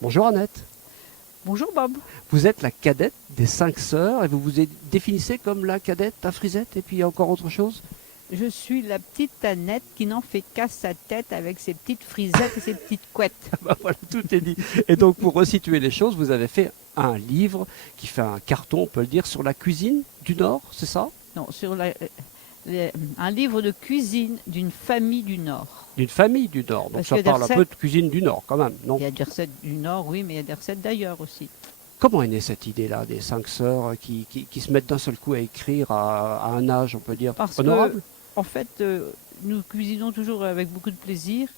Bonjour Annette, Bonjour Bob. vous êtes la cadette des 5 sœurs et vous vous définissez comme la cadette à frisette et puis il y a encore autre chose? Je suis la petite Annette qui n'en fait qu'à sa tête avec ses petites frisettes et ses petites couettes. Bah voilà, tout est dit. Et donc pour resituer les choses, vous avez fait un livre qui fait un carton, on peut le dire, sur la cuisine du Nord, c'est ça? Non, sur un livre de cuisine d'une famille du Nord. D'une famille du Nord, donc Parce ça qu'il y a des parle un peu de cuisine du Nord quand même, non? Il y a des recettes du Nord, oui, mais il y a des recettes d'ailleurs aussi. Comment est née cette idée-là des 5 sœurs qui se mettent d'un seul coup à écrire à un âge, on peut dire, Parce honorable? que, en fait, nous cuisinons toujours avec beaucoup de plaisir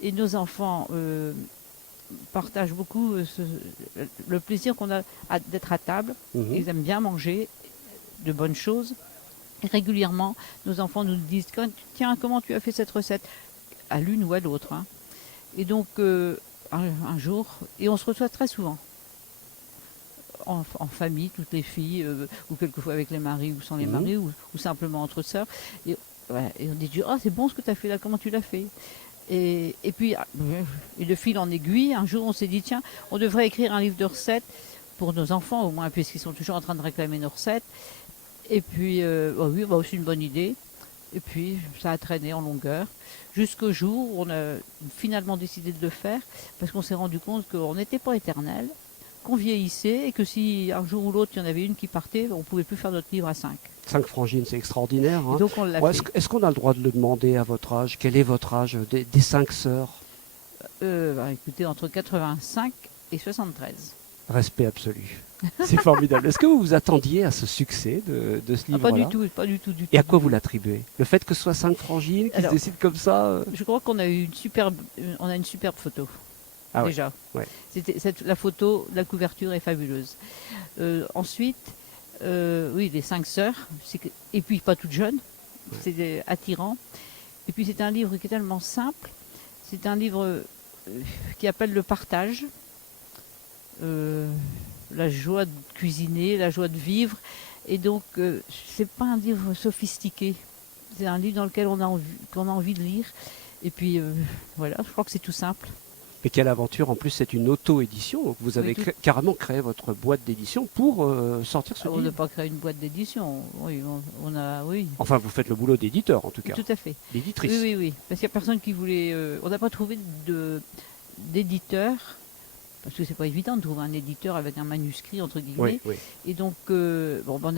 et nos enfants partagent beaucoup le plaisir qu'on a d'être à table. Mhm. Ils aiment bien manger de bonnes choses. Et régulièrement, nos enfants nous disent tiens, comment tu as fait cette recette, à l'une ou à l'autre. Hein. Et donc, un jour, et on se reçoit très souvent, en famille, toutes les filles, ou quelquefois avec les maris ou sans les maris, ou simplement entre sœurs. Et, voilà, et on dit ah, c'est bon ce que tu as fait là, comment tu l'as fait? Et puis, et de fil en aiguille, un jour, on s'est dit tiens, on devrait écrire un livre de recettes pour nos enfants, au moins, puisqu'ils sont toujours en train de réclamer nos recettes. Et puis, oui, c'est une bonne idée. Et puis, ça a traîné en longueur. Jusqu'au jour où on a finalement décidé de le faire, parce qu'on s'est rendu compte qu'on n'était pas éternel, qu'on vieillissait, et que si un jour ou l'autre, il y en avait une qui partait, on ne pouvait plus faire notre livre à 5. 5 frangines, c'est extraordinaire. Hein. Donc, on l'a Ouais, fait. est-ce qu'on a le droit de le demander à votre âge? Quel est votre âge des 5 sœurs? Écoutez, entre 85 et 73. Respect absolu. C'est formidable. Est-ce que vous vous attendiez à ce succès de ce livre-là? Pas du tout, pas du tout, du tout. Et à quoi vous l'attribuez? Le fait que ce soit 5 frangines qui se décident comme ça Je crois qu'on a eu on a une superbe photo. Ah déjà. Ouais. La photo, la couverture est fabuleuse. Ensuite, oui, les 5 sœurs, et puis pas toutes jeunes, c'est attirant. Et puis c'est un livre qui est tellement simple, c'est un livre qui appelle le partage, la joie de cuisiner, la joie de vivre. Et donc, c'est pas un livre sophistiqué, c'est un livre dans lequel qu'on a envie de lire. Et puis, voilà, je crois que c'est tout simple. Mais quelle aventure, en plus c'est une auto-édition, donc vous avez carrément créé votre boîte d'édition pour sortir ce livre. On n'a pas créé une boîte d'édition, oui, on a, oui. Enfin vous faites le boulot d'éditeur en tout cas. Tout à fait. D'éditrice. Oui, parce qu'il n'y a personne qui voulait, on n'a pas trouvé d'éditeur, parce que c'est pas évident de trouver un éditeur avec un manuscrit entre guillemets. Oui. Et donc,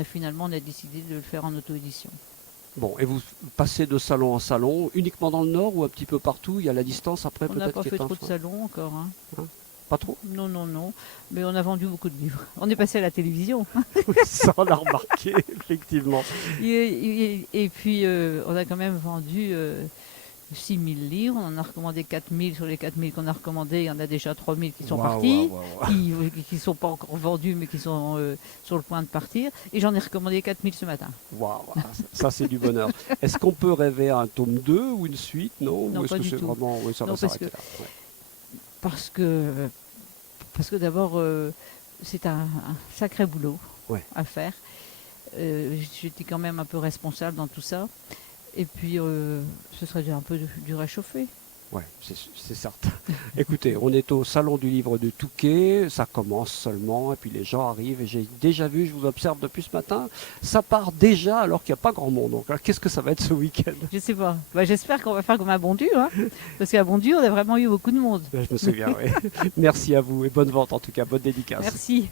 finalement on a décidé de le faire en auto-édition. Bon, et vous passez de salon en salon, uniquement dans le Nord ou un petit peu partout? Il y a la distance après peut-être? On n'a pas fait trop de salons encore. Hein. Pas trop? Non. Mais on a vendu beaucoup de livres. On est passé à la télévision. Oui, ça on l'a remarqué, effectivement. Et puis, on a quand même vendu 6000 livres. On en a recommandé 4000. Sur les 4000 qu'on a recommandés, il y en a déjà 3000 qui sont partis, qui ne sont pas encore vendus, mais qui sont sur le point de partir. Et j'en ai recommandé 4000 ce matin. Waouh, ça c'est du bonheur. Est-ce qu'on peut rêver à un tome 2 ou une suite? Non, non, ou est-ce pas que du c'est tout. vraiment... Oui, ça va s'arrêter là. Ouais. Parce que d'abord, c'est un sacré boulot à faire. J'étais quand même un peu responsable dans tout ça. Et puis, ce serait un peu dur à chauffer. Oui, c'est certain. Écoutez, on est au Salon du Livre de Touquet, ça commence seulement, et puis les gens arrivent, et j'ai déjà vu, je vous observe depuis ce matin, ça part déjà alors qu'il n'y a pas grand monde. Donc qu'est-ce que ça va être ce week-end? Je sais pas. J'espère qu'on va faire comme à Bondur, hein, parce qu'à Bondur, on a vraiment eu beaucoup de monde. Je me souviens, oui. Merci à vous, et bonne vente en tout cas, bonne dédicace. Merci.